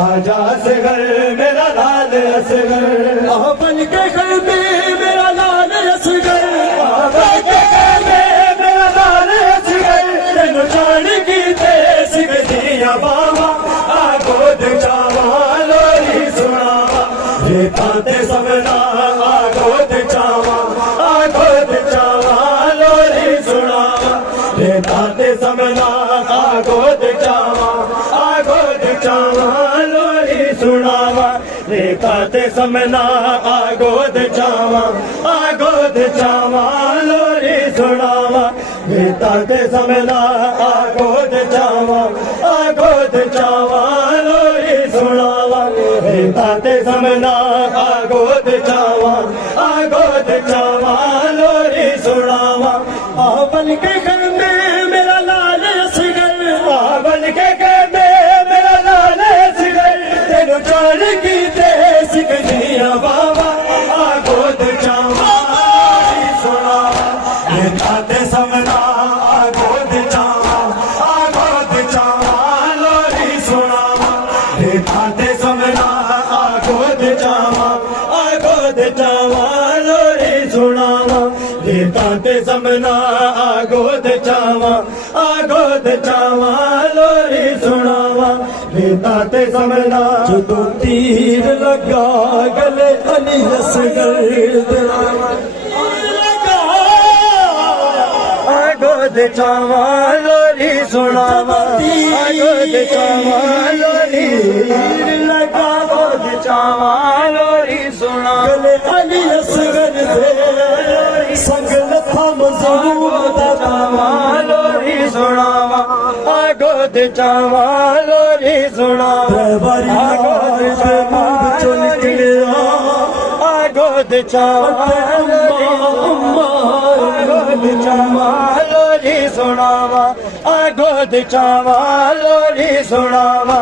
आजा असगर मेरा लाल असगर, बन के घर में मेरा लाल असगर, बन के घर में मेरा लाल असगर, तेनू जान की ते सिख दिया बावा, आ गोद चावा लोरी सुनावा, रेता ते सबना आ गोद चावा, आ गोद चावा लोरी सुनावा, रेता ते सबना आ गोद चावा, आ गोद चावा लोरी सुनावा, रेता ते समना आ गोद चावा, आ गोद चावा लोरी सुनावा, रेता ते समना आ गोद चावा, आ गोद चावा लोरी सुनावा, रेता ते समना आ गोद चावा, आ गोद चावा लोरी सुनावा, आ बन के घर में मेरा लाल असगर, आ बन के घर में मेरा लाल असगर, तेनू जान की ते सिख दिया बाबा, आ गोद चावा सुनावा, रेता ते समना आ गोद चावा, आ गोद चावा लोरी सुनावा, रेता ते समना आ गोद चावा, आ गोद चावा लोरी सुनावा, रेता ते समना आ गोद चावा, आ गोद चावा लोरी सुनावा, रेता ते समना। जो तीर लगा गले अली असगर गोद चावा लोरी सुनावा, गोद चावा लोरी लगा, गोद चावा लोरी सुना, गले अली असगर से संगल था मजलूम चावा लोरी सुनावा, गोद चावा लोरी सुनावा, गोद चावा निकले गोद चावा गोद चावा लोरी सुनावा, गोद चावा लोरी सुनावा,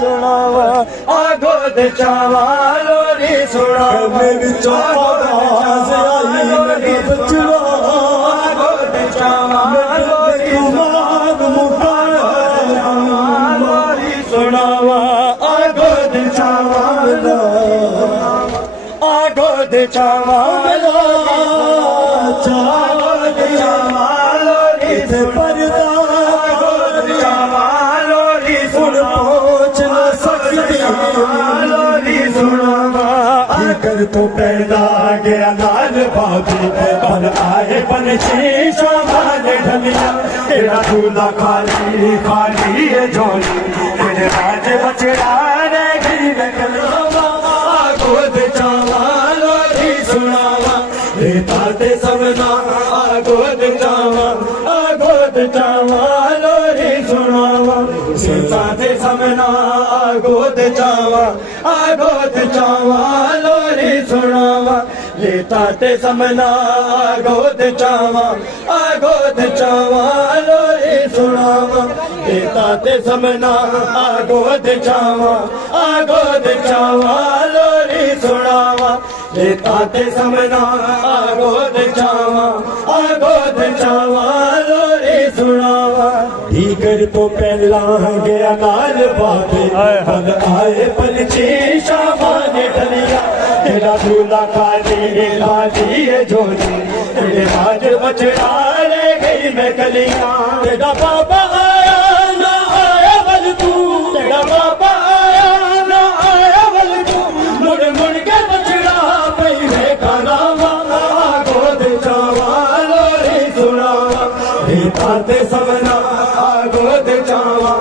सुनावा, गोद चावा लोरी सुनावा, गोद चावा लोरी सुनावा, गोद चावा गोद चावा लोरी पर्दा, गोद चावा लोरी सुन पहुँच न सकती लोरी सुनावा, कर तो पैदा गया लाल बाबी, बन आए बन शीशा मान ढलिया, तेरा दूल्हा खाली खाली है झोली, तेरे राज बचड़ा रह गई नकलवा, गोद चावा लोरी सुनावा, रेता ते समना आ गोद चावा, आ गोद चावा लोरी सुनावा, रेता ते समना आ गोद चावा, आ गोद चावा लोरी सुनावा, रेता ते समना आ गोद चावा, आ गोद चावा लोरी सुनावा, रेता ते समना आ गोद चावा, आ गोद चावा लोरी सुनावा, रेता ते समना आ गोद चावा, आ गोद चावा लोरी सुनावा, दीगर तो पहला गया लाल बाबे, बन आए पल शीशा मान ढलिया, तेरा दूल्हा खाली खाली है झोली, तेरे राज बचड़ा रह गई मैं कलिया, तेरा बाबा आया ना आया बल तू, तेरा बाबा आया ना आया बल तू, मुड़ मुड़ के बचड़ा पई मैं कलावा, गोद चावा लोरी सुनावा, रेता ते समना आ गोद चावा,